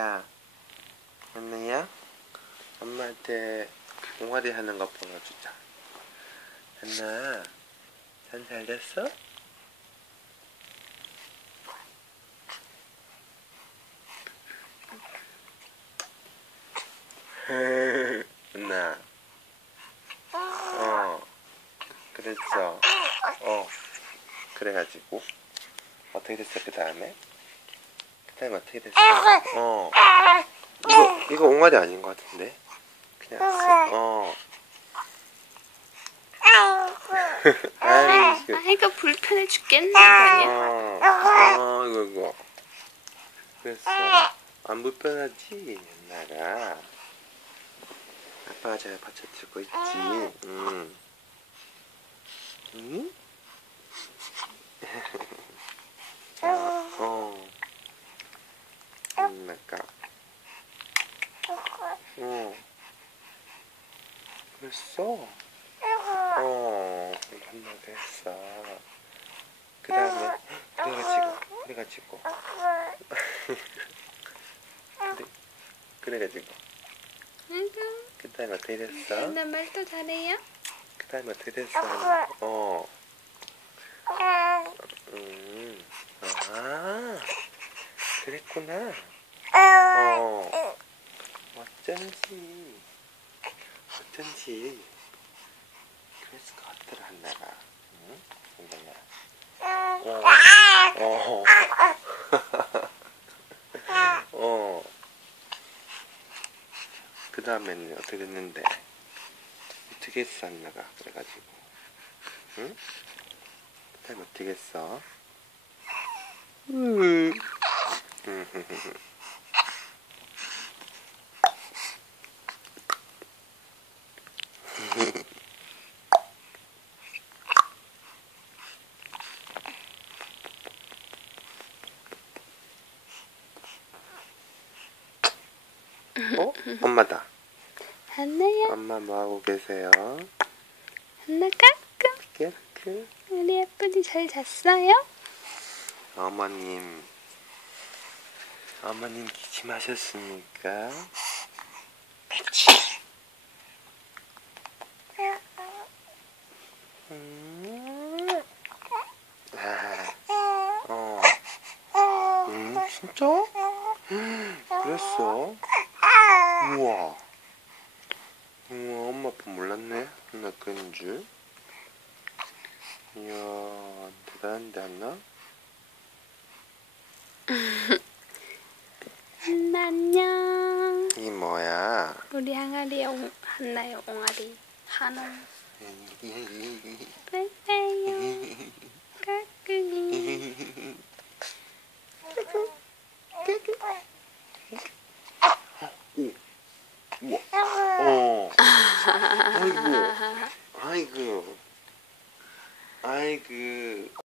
야, 한나야, 엄마한테 동아리 하는 거 보여주자. 한나, 산 잘 됐어? 한나, 그랬어. 그래가지고 어떻게 됐어? 그 다음에 어떻게 됐어? 이거 옹알이 아닌 것 같은데. 그냥 아이고 불편해 죽겠네 이거냐. 이거 그랬어. 안 불편하지? 옛날아 아빠가 잘 받쳐주고 있지. 응? 나까 그랬어. 한마디 했어. 그 다음에 그래가지고 그 다음에 어떻게 됐어? 나 말도 잘해요? 그 다음에 어떻게 됐어? 그랬구나. 어쩐지 그랬을 것 같더라, 한나가. 응? 그 다음에는 어떻게 됐는데? 어떻게 했어, 한나가? 그래가지고. 응? 그 다음에 어떻게 했어? 엄마다. 한나야. 엄마 뭐하고 계세요? 한나 까꿍. 깨끗. 우리 예쁜이 잘 잤어요? 어머님 기침하셨습니까? 그치. 진짜? 그랬어? 우와, 엄마 아빠 몰랐네. 나 그런 줄. 이야, 대단한데, 한나? 한나 안녕. 이 뭐야? 우리 항아리의 한나의 옹알이 한우. 빼빼요. 까꿍이. 우와. 아이고.